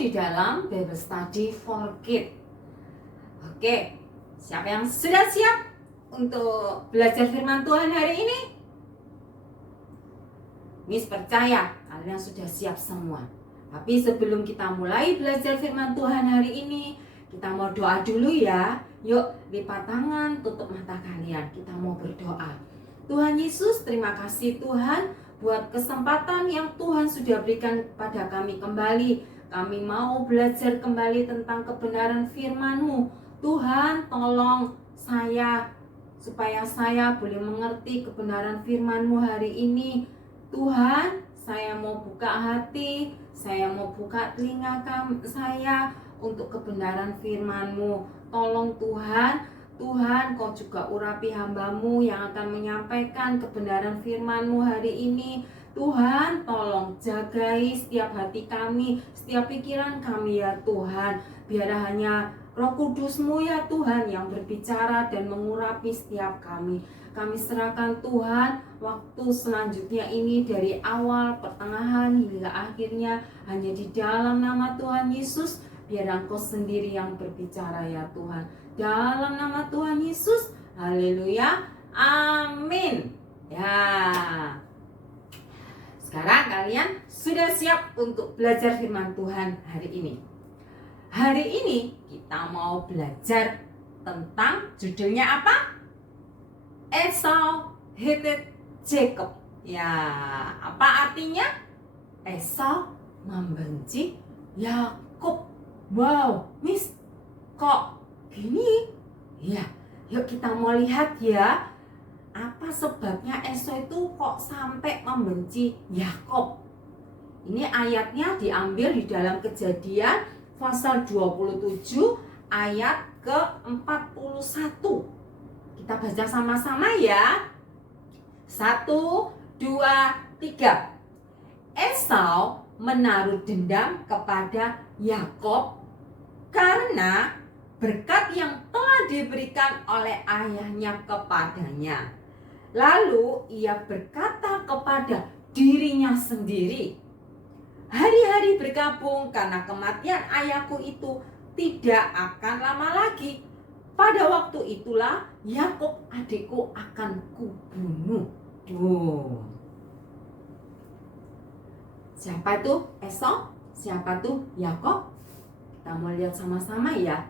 di dalam Bible Study for Kids. Oke, siapa yang sudah siap untuk belajar firman Tuhan hari ini? Miss percaya kalian sudah siap semua. Tapi sebelum kita mulai belajar firman Tuhan hari ini, kita mau doa dulu ya. Yuk, lipat tangan, tutup mata kalian. Kita mau berdoa. Tuhan Yesus, terima kasih Tuhan buat kesempatan yang Tuhan sudah berikan pada kami kembali. Kami mau belajar kembali tentang kebenaran firman-Mu. Tuhan, tolong saya supaya saya boleh mengerti kebenaran firman-Mu hari ini. Tuhan, saya mau buka hati, saya mau buka telinga saya untuk kebenaran firman-Mu. Tolong Tuhan, Kau juga urapi hamba-Mu yang akan menyampaikan kebenaran firman-Mu hari ini. Tuhan, tolong jagai setiap hati kami, setiap pikiran kami ya Tuhan. Biar hanya Roh Kudus-Mu ya Tuhan yang berbicara dan mengurapi setiap kami. Kami serahkan Tuhan waktu selanjutnya ini dari awal, pertengahan hingga akhirnya hanya di dalam nama Tuhan Yesus. Biar Engkau sendiri yang berbicara ya Tuhan. Dalam nama Tuhan Yesus, haleluya, amin. Ya. Sekarang kalian sudah siap untuk belajar firman Tuhan hari ini. Hari ini kita mau belajar tentang judulnya apa? Esau hated Jacob. Ya, apa artinya? Esau membenci Yakub. Wow, Miss, kok gini? Ya, yuk kita mau lihat ya. Apa sebabnya Esau itu kok sampai membenci Yakub? Ini ayatnya diambil di dalam Kejadian pasal 27 ayat ke-41. Kita baca sama-sama ya. 1, 2, 3. Esau menaruh dendam kepada Yakub karena berkat yang telah diberikan oleh ayahnya kepadanya. Lalu ia berkata kepada dirinya sendiri, hari-hari berkabung karena kematian ayahku itu tidak akan lama lagi. Pada waktu itulah Yakub adikku akan kubunuh. Siapa itu Esau? Siapa itu Yakub? Kita mau lihat sama-sama ya.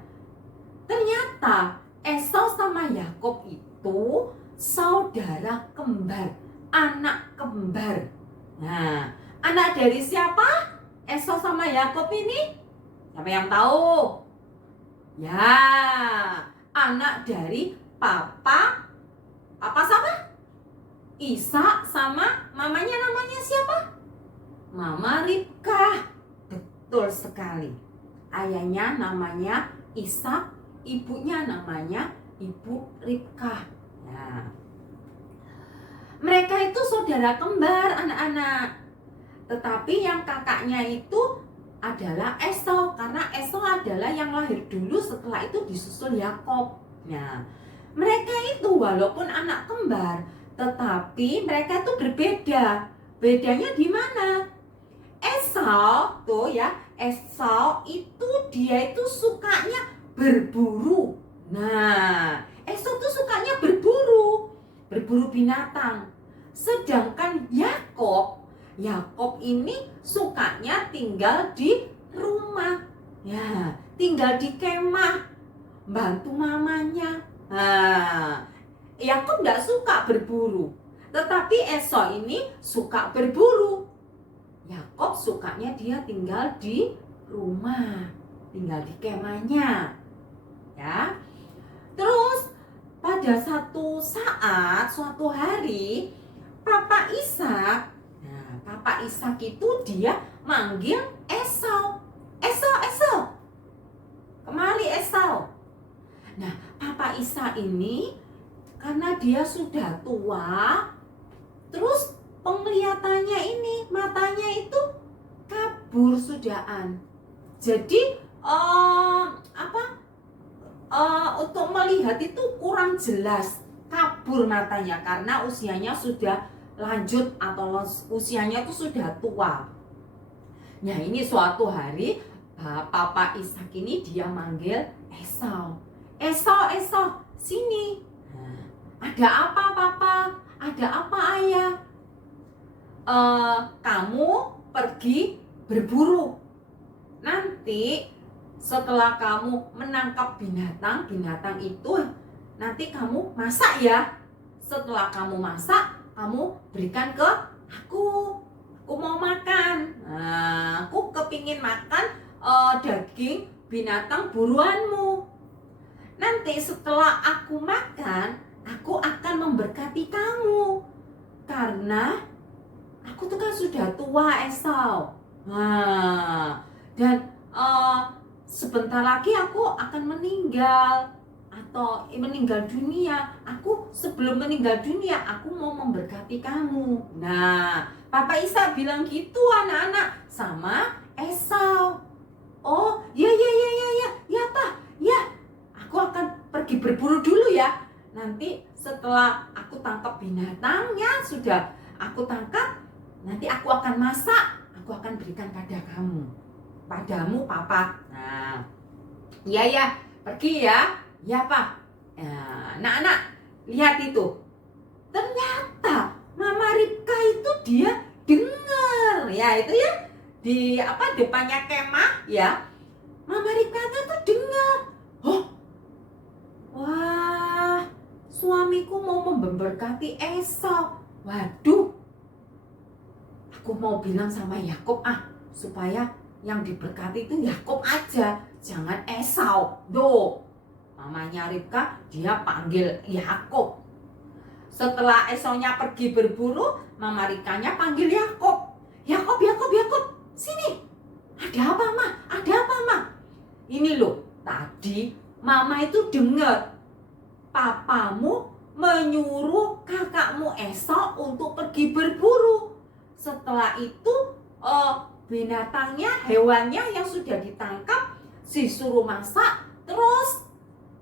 Ternyata Esau sama Yakub itu saudara kembar, anak kembar. Nah, anak dari siapa? Esau sama Yakub ini? Siapa yang tahu? Ya, anak dari papa siapa? Ishak sama mamanya namanya siapa? Mama Ribkah. Betul sekali. Ayahnya namanya Ishak, ibunya namanya Ibu Ribkah. Ya. Mereka itu saudara kembar anak-anak. Tetapi yang kakaknya itu adalah Esau, karena Esau adalah yang lahir dulu, setelah itu disusul Yakub. Nah, mereka itu walaupun anak kembar, tetapi mereka itu berbeda. Bedanya di mana? Esau tuh ya, Esau itu dia itu sukanya berburu. Nah, Esau tuh sukanya berburu binatang. Sedangkan Yakub ini sukanya tinggal di rumah. Ya, tinggal di kemah, bantu mamanya. Nah, Yakub enggak suka berburu, tetapi Esau ini suka berburu. Yakub sukanya dia tinggal di rumah, tinggal di kemahnya. Ya. Terus pada suatu hari Papa Ishak itu dia manggil Esau. Esau. Kemari Esau. Nah, Papa Ishak ini karena dia sudah tua, terus penglihatannya ini, matanya itu kabur sudahan. Jadi untuk melihat itu kurang jelas, kabur matanya karena usianya sudah lanjut atau usianya itu sudah tua. Nah, ini suatu hari Papa Ishak ini dia manggil Esau. Esau, sini. Ada apa papa? Ada apa ayah? Kamu pergi berburu. Nanti setelah kamu menangkap binatang itu nanti kamu masak ya. Setelah kamu masak, kamu berikan ke aku. Aku mau makan. Aku kepingin makan daging binatang buruanmu. Nanti setelah aku makan, aku akan memberkati kamu. Karena aku tuh kan sudah tua, Esau. Dan sebentar lagi aku akan meninggal atau meninggal dunia. Aku sebelum meninggal dunia, aku mau memberkati kamu. Nah, Papa Ishak bilang gitu anak-anak sama Esau. Oh, ya Pak, ya. Aku akan pergi berburu dulu ya. Nanti setelah aku tangkap binatangnya, sudah aku tangkap, nanti aku akan masak, aku akan berikan padamu papa. Nah, ya, pergi ya. Ya Pak. Anak-anak, lihat itu. Ternyata Mama Ribka itu dia dengar ya, itu ya di depannya kemah ya. Mama Ribka itu dengar. Wah, suamiku mau memberkati Esau. Waduh, aku mau bilang sama Yakub supaya yang diberkati itu Yakub aja, jangan Esau. Mamanya Ribka dia panggil Yakub. Setelah Esaunya pergi berburu, Mama Ribkanya panggil Yakub. Yakub, sini. Ada apa, Ma? Ada apa, Ma? Ini loh, tadi Mama itu dengar papamu menyuruh kakakmu Esau untuk pergi berburu. Setelah itu binatangnya, hewannya yang sudah ditangkap disuruh masak, terus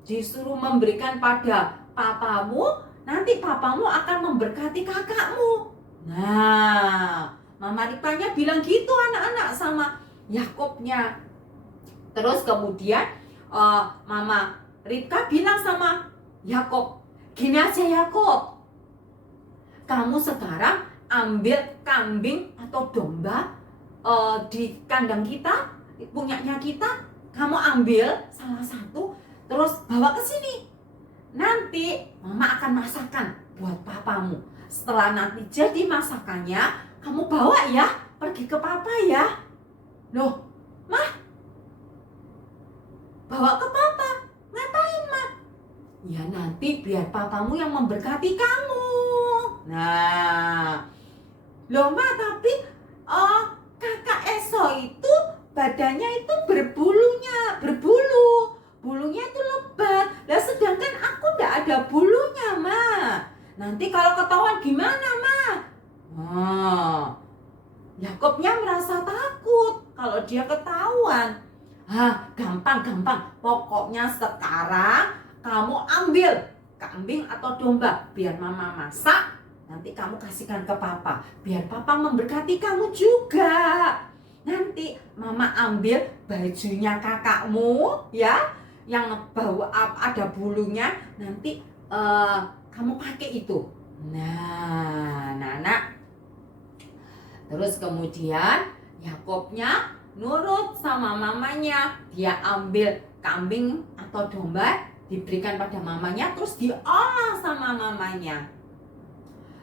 disuruh memberikan pada papamu. Nanti papamu akan memberkati kakakmu. Nah, Mama Ribkanya bilang gitu anak-anak sama Yakobnya. Terus kemudian Mama Ribka bilang sama Yakob, gini aja Yakob, kamu sekarang ambil kambing atau domba di kandang kita, punyanya kita, kamu ambil salah satu, terus bawa ke sini. Nanti Mama akan masakan buat papamu. Setelah nanti jadi masakannya, kamu bawa ya, pergi ke papa ya. Loh, Mah, bawa ke papa. Ngapain, Mah? Ya nanti biar papamu yang memberkati kamu. Nah, loh Ma, tapi kakak Esau itu badannya itu berbulu. Bulunya itu lebat. Lah sedangkan aku enggak ada bulunya, Ma. Nanti kalau ketahuan gimana, Ma? Yakobnya merasa takut kalau dia ketahuan. Gampang. Pokoknya sekarang kamu ambil kambing atau domba, biar Mama masak. Nanti kamu kasihkan ke papa, biar papa memberkati kamu juga. Nanti Mama ambil bajunya kakakmu ya, yang bawa ada bulunya. Nanti kamu pakai itu. Nah, Nana. Terus kemudian Yakobnya nurut sama mamanya. Dia ambil kambing atau domba, diberikan pada mamanya, terus diolah sama mamanya.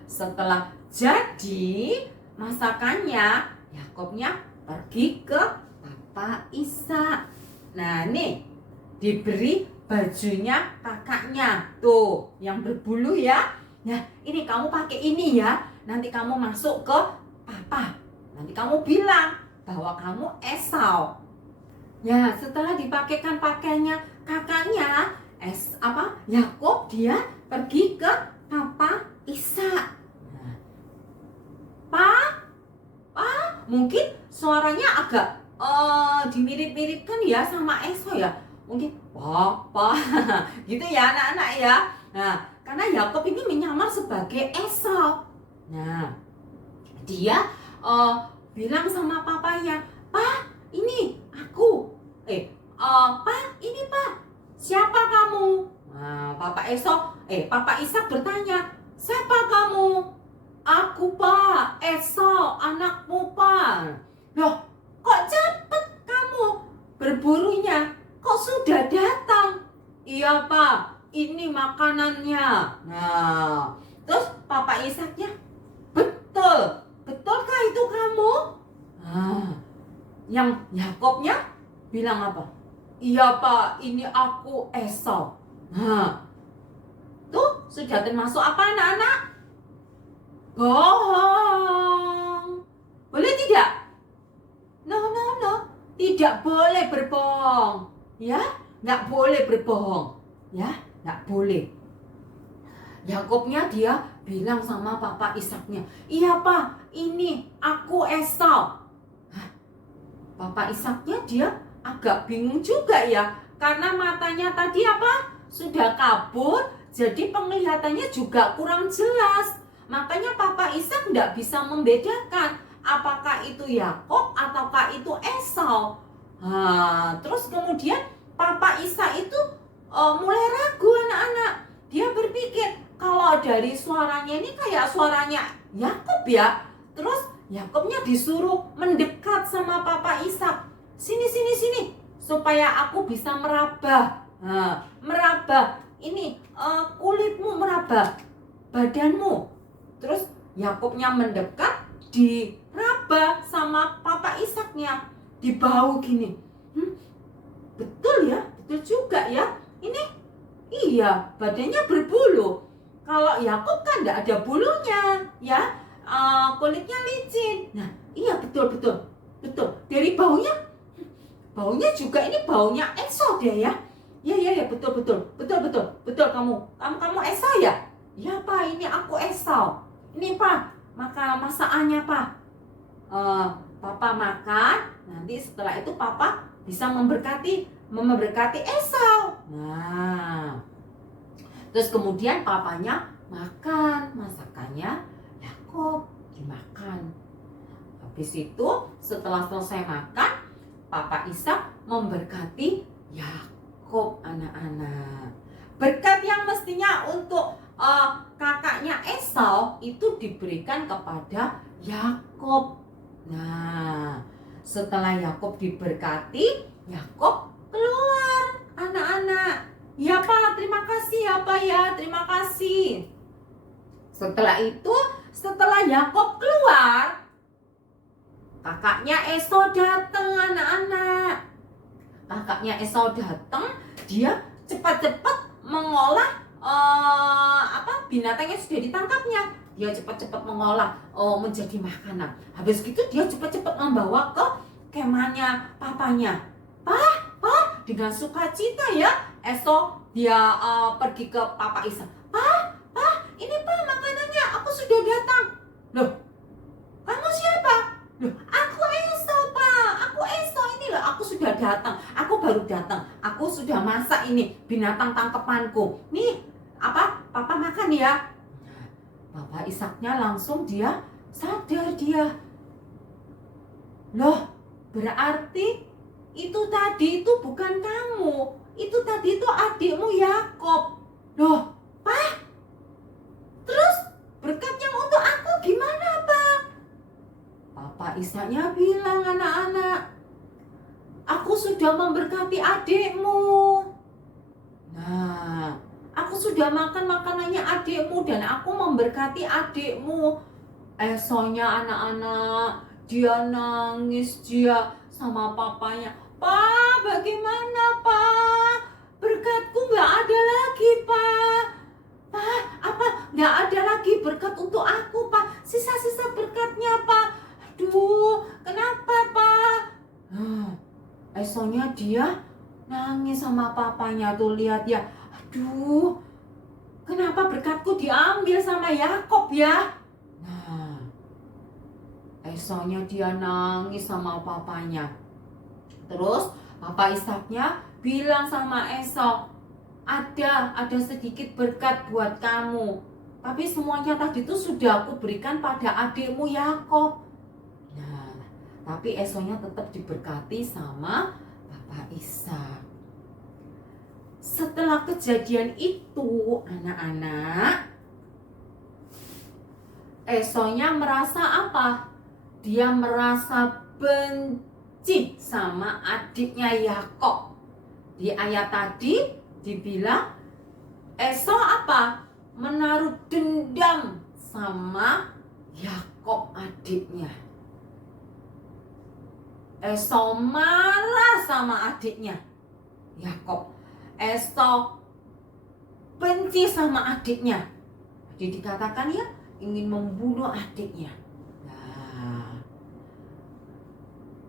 Setelah jadi masakannya, Yakobnya pergi ke Papa Ishak. Nah nih, diberi bajunya kakaknya. Tuh, yang berbulu ya. Nah, ini kamu pakai ini ya. Nanti kamu masuk ke Papa. Nanti kamu bilang bahwa kamu Esau. Ya, setelah dipakaikan pakaiannya kakaknya, Yakob, dia pergi ke Papa Ishak. Pa, mungkin suaranya agak dimirip-miripkan ya sama Esau ya. Mungkin Papa gitu ya anak-anak ya. Nah, karena Yakob ini menyamar sebagai Esau. Nah, dia bilang sama papanya, "Pa, ini Aku. Pak, ini Pak. Siapa kamu? Nah, Papa Ishak bertanya, siapa kamu? Aku Pak, Esau, anakmu Pak. Loh, kok cepet kamu berburunya? Kok sudah datang? Iya Pak, ini makanannya. Nah, terus Papa Ishaknya, betul, betulkah itu kamu? Nah, yang Yakobnya bilang apa? Iya Pak, ini aku Esau. Nah, tuh sudah termasuk apa anak-anak? Bohong. Boleh tidak? No. Tidak boleh berbohong. Ya, nggak boleh berbohong. Ya, nggak boleh. Yakobnya dia bilang sama Papa Ishaknya, iya Pak, ini aku Esau. Papa Ishaknya dia agak bingung juga ya, karena matanya tadi apa? Sudah kabur, jadi penglihatannya juga kurang jelas. Makanya Papa Ishak tidak bisa membedakan apakah itu Yakob ataukah itu Esau. Terus kemudian Papa Ishak itu mulai ragu anak-anak. Dia berpikir kalau dari suaranya ini kayak suaranya Yakob ya. Terus Yakobnya disuruh mendekat sama Papa Ishak. Sini, supaya aku bisa meraba. Meraba. Ini kulitmu meraba badanmu. Terus Yakobnya mendekat, diraba sama Papa Ishaknya. Di bau gini. Betul ya, betul juga ya. Ini iya, badannya berbulu. Kalau Yakob kan tidak ada bulunya, ya. Kulitnya licin. Nah, iya betul. Dari baunya juga ini baunya Esau dia ya. Iya betul kamu Esau ya? Iya Pak, ini aku Esau. Ini Pak, masakannya Pak. Papa makan, nanti setelah itu Papa bisa memberkati Esau. Nah, terus kemudian papanya makan masakannya Yakob, dimakan. Habis itu setelah selesai makan, Papa Ishak memberkati Yakob anak-anak. Berkat yang mestinya untuk kakaknya Esau itu diberikan kepada Yakob. Nah, setelah Yakob diberkati, Yakob keluar anak-anak. Ya Pak, terima kasih ya Pak ya, terima kasih. Setelah itu, setelah Yakob keluar, kakaknya Esau datang anak-anak. Kakaknya Esau datang, dia cepat-cepat mengolah binatang yang sudah ditangkapnya. Dia cepat-cepat mengolah menjadi makanan. Habis gitu dia cepat-cepat membawa ke kemahnya papanya. Pak, dengan sukacita ya, Esau dia pergi ke Papa Ishak. Pak, ini Pak makanannya, aku sudah datang. Loh, kamu siapa? Loh, aku Esau Pak, aku Esau ini loh, aku sudah datang, aku baru datang, aku sudah masak ini binatang tangkapanku. Nih, Papa makan ya. Papa Ishaknya langsung dia sadar dia. Loh, berarti itu tadi itu bukan kamu, itu tadi itu adikmu Yakob. Loh, Pak, terus berkat yang untuk aku gimana Pak? Papa Ishaknya bilang anak-anak, aku sudah memberkati adikmu. Nah, aku sudah makan makanannya adikmu dan aku memberkati adikmu. Esaunya anak-anak, dia nangis dia sama papanya. Pak, bagaimana Pak? Berkatku nggak ada lagi Pak. Pak, nggak ada lagi berkat untuk aku Pak. Sisa-sisa berkatnya Pak. Aduh, kenapa Pak? Esaunya dia nangis sama papanya tuh, lihat ya. Aduh, kenapa berkatku diambil sama Yakob ya? Nah, Esaunya dia nangis sama papanya. Terus Papa Ishaknya bilang sama Esau, ada sedikit berkat buat kamu, tapi semuanya tadi itu sudah aku berikan pada adikmu Yakob. Nah, tapi Esaunya tetap diberkati sama Bapak Ishak. Setelah kejadian itu, anak-anak, Esaunya merasa apa? Dia merasa benci sama adiknya Yakob. Di ayat tadi dibilang Esau apa? Menaruh dendam sama Yakob adiknya. Esau marah sama adiknya Yakob. Esau benci sama adiknya. Jadi dikatakan ya ingin membunuh adiknya. Nah,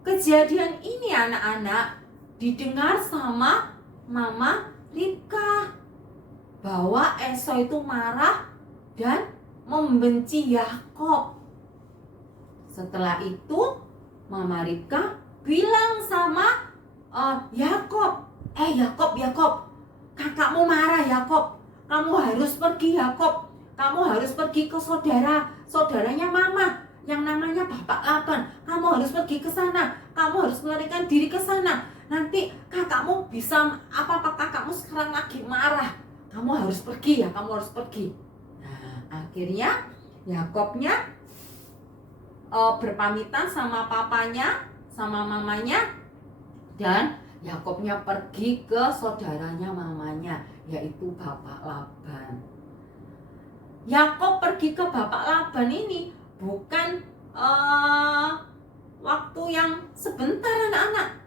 kejadian ini anak-anak didengar sama Mama Ribka bahwa Esau itu marah dan membenci Yakob. Setelah itu Mama Ribka bilang sama Yakob, Yakob, kakakmu marah Yakob. Kamu harus pergi Yakob. Kamu harus pergi ke saudaranya Mama yang namanya Bapak Laban. Kamu harus pergi ke sana. Kamu harus melarikan diri ke sana. Nanti kakakmu bisa kakakmu sekarang lagi marah. Kamu harus pergi ya, kamu harus pergi. Nah, akhirnya Yakobnya berpamitan sama papanya, sama mamanya, dan Yakobnya pergi ke saudaranya mamanya, yaitu Bapak Laban. Yakob pergi ke Bapak Laban ini bukan waktu yang sebentar anak-anak.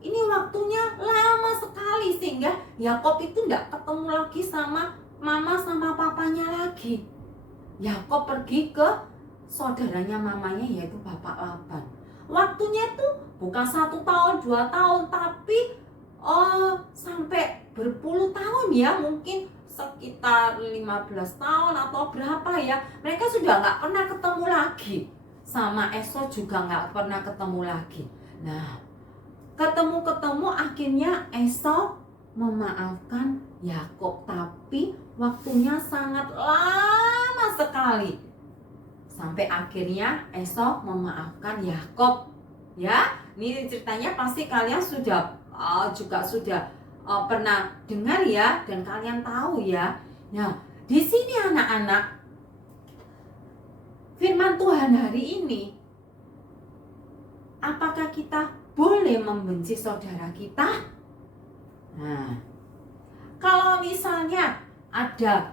Ini waktunya lama sekali sehingga Yakob itu tidak ketemu lagi sama mama sama papanya lagi. Yakob pergi ke saudaranya mamanya yaitu Bapak Laban. Waktunya itu bukan 1 tahun, 2 tahun, tapi sampai berpuluh tahun ya, mungkin sekitar 15 tahun atau berapa ya. Mereka sudah nggak pernah ketemu lagi. Sama Esau juga nggak pernah ketemu lagi. Nah, ketemu akhirnya Esau memaafkan Yakob, tapi waktunya sangat lama sekali. Sampai akhirnya Esau memaafkan Yakob. Ya, ini ceritanya pasti kalian sudah pernah dengar ya, dan kalian tahu ya. Nah, di sini anak-anak, firman Tuhan hari ini, apakah kita boleh membenci saudara kita? Nah, kalau misalnya ada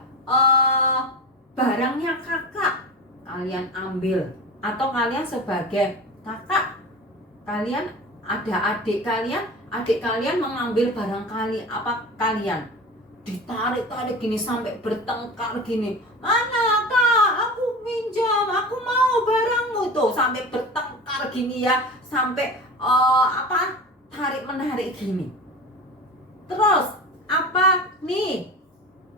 barangnya kakak, kalian ambil, atau kalian sebagai kakak, kalian ada adik kalian mengambil barang kalian ditarik gini sampai bertengkar gini, mana kak, aku pinjam, aku mau barangmu, tuh sampai bertengkar gini ya, sampai tarik menarik gini. Terus apa nih,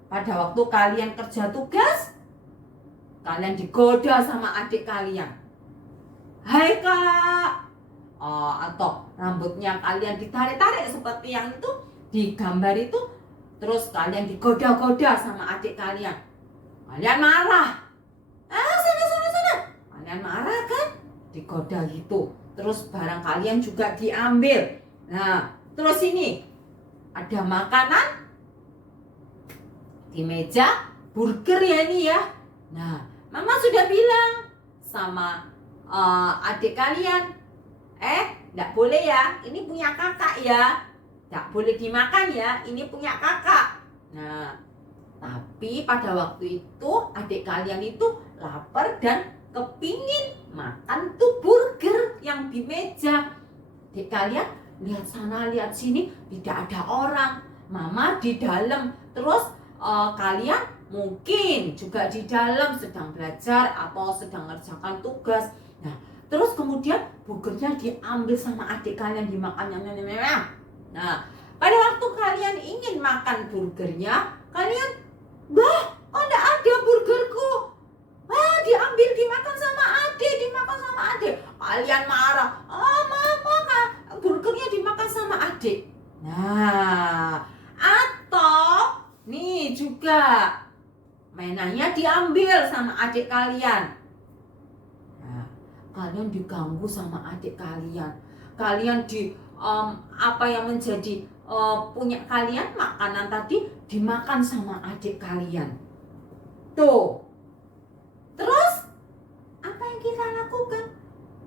pada waktu kalian kerja tugas, kalian digoda sama adik kalian, hai kak, atau rambutnya kalian ditarik-tarik seperti yang itu di gambar itu, terus kalian digoda-goda sama adik kalian, kalian marah, sana, kalian marah kan, digoda gitu, terus barang kalian juga diambil. Nah, terus ini ada makanan di meja, burger ya ini ya. Nah, mama sudah bilang sama adik kalian, enggak boleh ya, ini punya kakak ya, enggak boleh dimakan ya, ini punya kakak. Nah, tapi pada waktu itu adik kalian itu lapar dan kepingin makan tuh burger yang di meja. Adik kalian lihat sana lihat sini, tidak ada orang, mama di dalam, terus kalian mungkin juga di dalam sedang belajar atau sedang mengerjakan tugas. Nah, terus kemudian burgernya diambil sama adik kalian, dimakannya. Nah, pada waktu kalian ingin makan burgernya, kalian, kok enggak ada burgerku? Diambil, dimakan sama adik. Kalian marah, mama, burgernya dimakan sama adik. Nah, atau nih juga mainannya diambil sama adik kalian. Nah, kalian diganggu sama adik kalian. Kalian apa yang menjadi punya kalian, makanan tadi dimakan sama adik kalian. Tuh. Terus apa yang kita lakukan?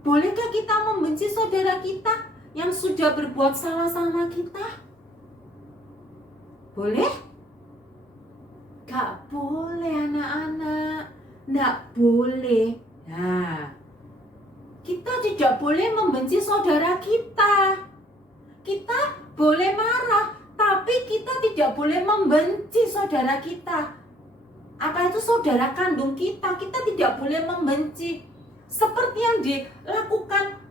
Bolehkah kita membenci saudara kita yang sudah berbuat salah sama kita? Boleh? Gak boleh anak-anak. Gak boleh. Nah, kita tidak boleh membenci saudara kita. Kita boleh marah, tapi kita tidak boleh membenci saudara kita. Apa itu saudara kandung kita? Kita tidak boleh membenci. Seperti yang dilakukan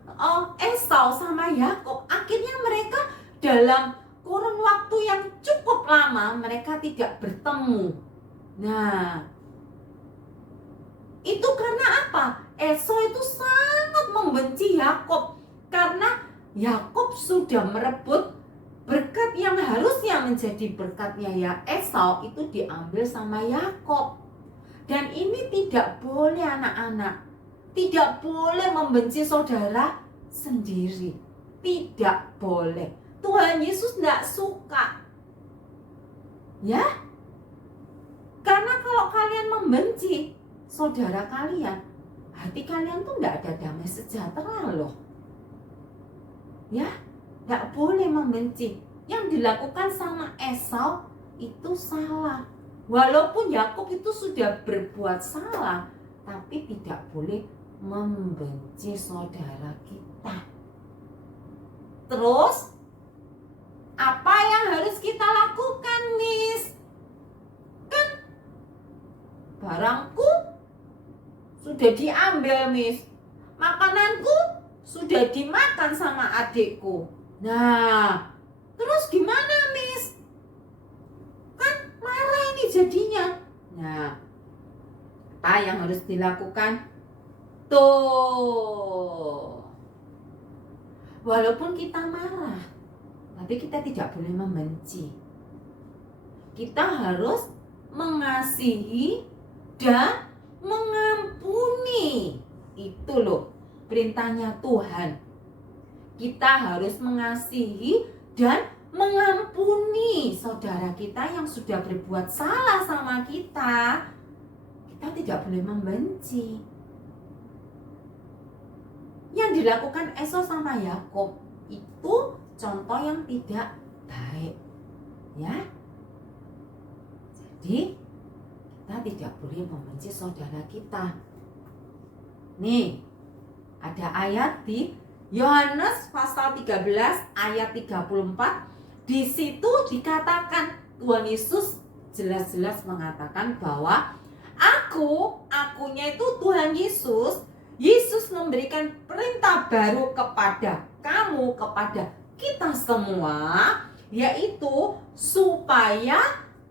Esau sama Yakub. Akhirnya mereka dalam kurun waktu yang cukup lama mereka tidak bertemu. Nah, itu karena apa? Esau itu sangat membenci Yakub karena Yakub sudah merebut berkat yang harusnya menjadi berkatnya ya Esau itu diambil sama Yakub. Dan ini tidak boleh anak-anak. Tidak boleh membenci saudara sendiri. Tidak boleh. Tuhan Yesus tidak suka. Ya? Karena kalau kalian membenci saudara kalian, hati kalian tuh tidak ada damai sejahtera loh. Ya, tidak boleh membenci. Yang dilakukan sama Esau itu salah. Walaupun Yakub itu sudah berbuat salah, tapi tidak boleh membenci saudara kita. Terus, apa yang harus kita lakukan, Miss? Kan barangku sudah diambil, Miss. Makananku sudah dimakan sama adikku. Nah, terus gimana, Miss? Kan marah ini jadinya. Nah, apa yang harus dilakukan? Tuh. Walaupun kita marah, tapi kita tidak boleh membenci. Kita harus mengasihi dan mengampuni. Itu loh perintahnya Tuhan. Kita harus mengasihi dan mengampuni saudara kita yang sudah berbuat salah sama kita. Kita tidak boleh membenci. Yang dilakukan Esau sama Yakub itu contoh yang tidak baik. Ya. Jadi kita tidak boleh membenci saudara kita. Nih, ada ayat di Yohanes pasal 13 ayat 34. Di situ dikatakan, Tuhan Yesus jelas-jelas mengatakan bahwa akunya itu Tuhan Yesus. Yesus memberikan perintah baru kepada kamu, kepada kita semua, yaitu supaya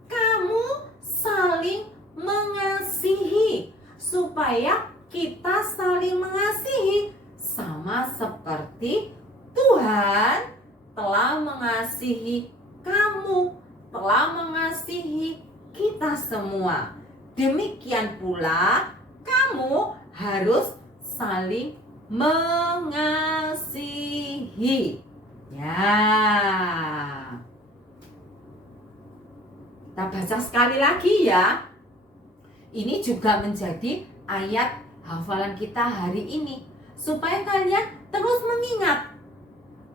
kamu saling mengasihi. Supaya kita saling mengasihi sama seperti Tuhan telah mengasihi kamu, telah mengasihi kita semua. Demikian pula kamu harus saling mengasihi. Ya. Kita baca sekali lagi ya. Ini juga menjadi ayat hafalan kita hari ini, supaya kalian terus mengingat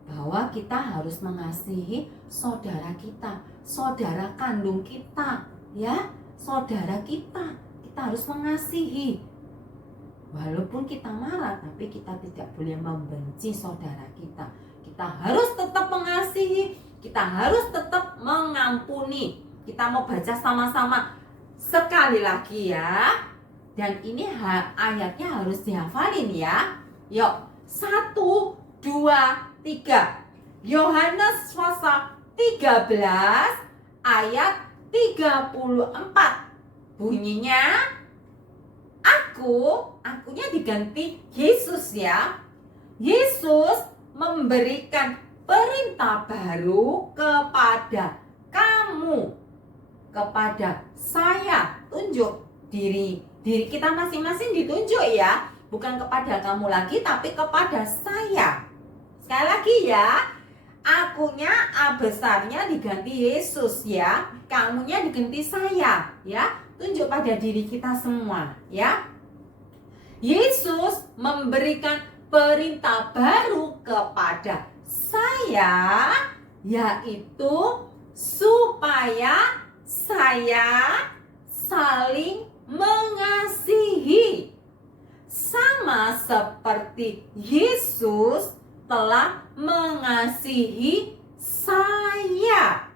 bahwa kita harus mengasihi saudara kita, saudara kandung kita, ya, saudara kita. Kita harus mengasihi. Walaupun kita marah, tapi kita tidak boleh membenci saudara kita. Kita harus tetap mengasihi, kita harus tetap mengampuni. Kita mau baca sama-sama sekali lagi ya. Dan ini ayatnya harus dihafalin ya. Yuk, 1, 2, 3. Yohanes pasal 13 ayat 34. Bunyinya, akunya diganti Yesus ya. Yesus memberikan perintah baru kepada kamu, kepada saya. Tunjuk diri kita masing-masing, ditunjuk ya. Bukan kepada kamu lagi, tapi kepada saya. Sekali lagi ya, akunya A besarnya diganti Yesus ya, kamunya diganti saya ya. Tunjuk pada diri kita semua ya. Yesus memberikan perintah baru kepada saya, yaitu supaya saya saling mengasihi, sama seperti Yesus telah mengasihi saya.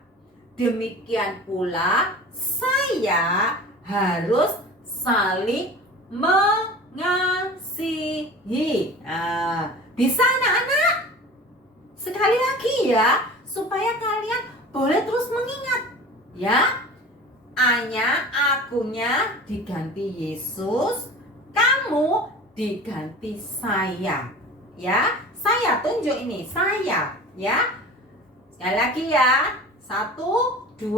Demikian pula saya harus saling mengasihi. Bisa anak-anak? Sekali lagi ya, supaya kalian boleh terus mengingat ya. A-nya, akunya diganti Yesus, kamu diganti saya ya. Saya tunjuk ini, saya ya. Sekali lagi ya. 1, 2,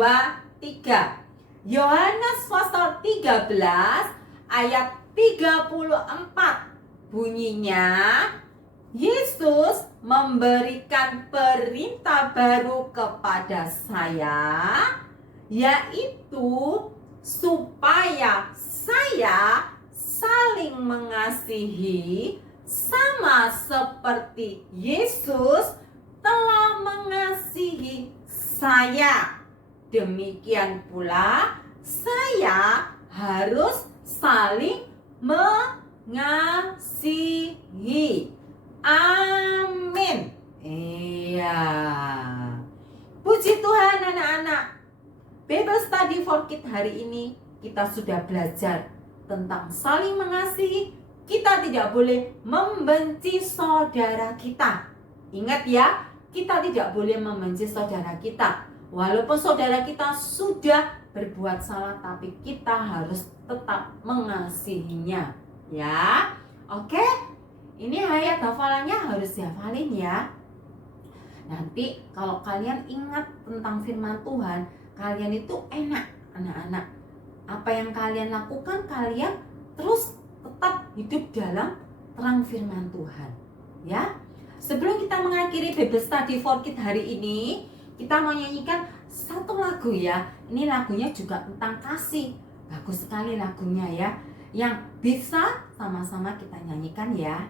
3. Yohanes pasal 13 ayat 34 bunyinya, Yesus memberikan perintah baru kepada saya, yaitu supaya saya saling mengasihi sama seperti Yesus telah mengasihi saya. Demikian pula saya harus saling mengasihi. Amin. Iya. Puji Tuhan anak-anak. Bible Study for Kids hari ini kita sudah belajar tentang saling mengasihi. Kita tidak boleh membenci saudara kita. Ingat ya, kita tidak boleh membenci saudara kita. Walaupun saudara kita sudah berbuat salah, tapi kita harus tetap mengasihinya. Ya, oke? Ini ayat hafalannya harus dihafalin ya. Nanti kalau kalian ingat tentang firman Tuhan, kalian itu enak anak-anak. Apa yang kalian lakukan, kalian terus tetap hidup dalam terang firman Tuhan. Ya. Sebelum kita mengakhiri Bible Study for Kids hari ini, kita mau nyanyikan satu lagu ya. Ini lagunya juga tentang kasih. Bagus sekali lagunya ya. Yang bisa sama-sama kita nyanyikan ya.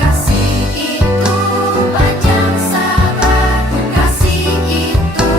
Kasih itu panjang sabar, kasih itu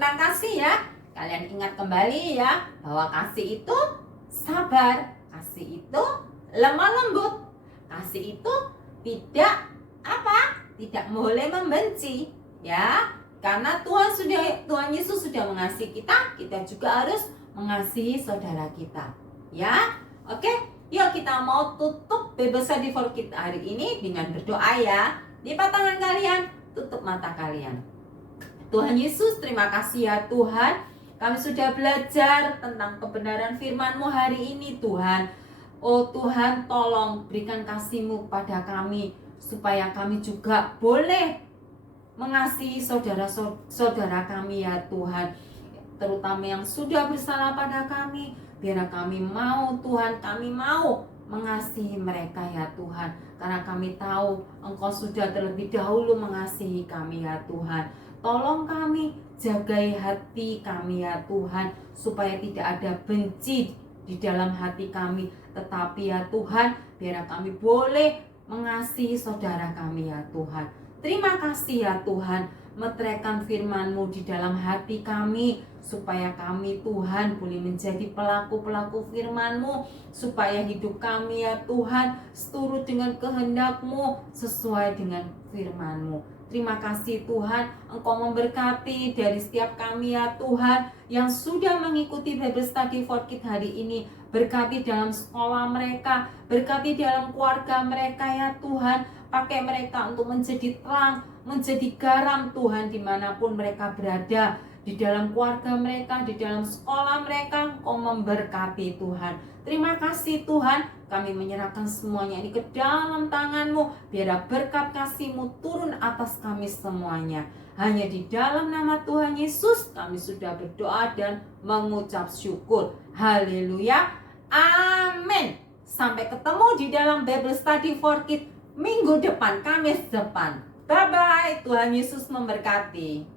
tentang kasih ya. Kalian ingat kembali ya, bahwa kasih itu sabar, kasih itu lemah lembut, kasih itu tidak tidak boleh membenci ya. Karena Tuhan Yesus sudah mengasihi kita, kita juga harus mengasihi saudara kita ya. Oke, yuk kita mau tutup Bible Study for Kids hari ini dengan berdoa ya. Lipat tangan kalian, tutup mata kalian. Tuhan Yesus, terima kasih ya Tuhan, kami sudah belajar tentang kebenaran firman-Mu hari ini Tuhan. Oh Tuhan, tolong berikan kasih-Mu pada kami, supaya kami juga boleh mengasihi saudara-saudara kami ya Tuhan, terutama yang sudah bersalah pada kami. Biar kami mau Tuhan, kami mau mengasihi mereka ya Tuhan, karena kami tahu Engkau sudah terlebih dahulu mengasihi kami ya Tuhan. Tolong kami, jagai hati kami ya Tuhan, supaya tidak ada benci di dalam hati kami, tetapi ya Tuhan, biar kami boleh mengasihi saudara kami ya Tuhan. Terima kasih ya Tuhan, meteraikan firman-Mu di dalam hati kami, supaya kami Tuhan boleh menjadi pelaku-pelaku firman-Mu, supaya hidup kami ya Tuhan seturut dengan kehendak-Mu, sesuai dengan firman-Mu. Terima kasih Tuhan, Engkau memberkati dari setiap kami ya Tuhan, yang sudah mengikuti Bible Study for Kids hari ini. Berkati dalam sekolah mereka, berkati dalam keluarga mereka ya Tuhan. Pakai mereka untuk menjadi terang, menjadi garam Tuhan, dimanapun mereka berada. Di dalam keluarga mereka, di dalam sekolah mereka, Engkau memberkati Tuhan. Terima kasih Tuhan, kami menyerahkan semuanya ini ke dalam tangan-Mu. Biar berkat kasih-Mu turun atas kami semuanya. Hanya di dalam nama Tuhan Yesus kami sudah berdoa dan mengucap syukur. Haleluya, amin. Sampai ketemu di dalam Bible Study for Kids minggu depan, Kamis depan. Bye-bye, Tuhan Yesus memberkati.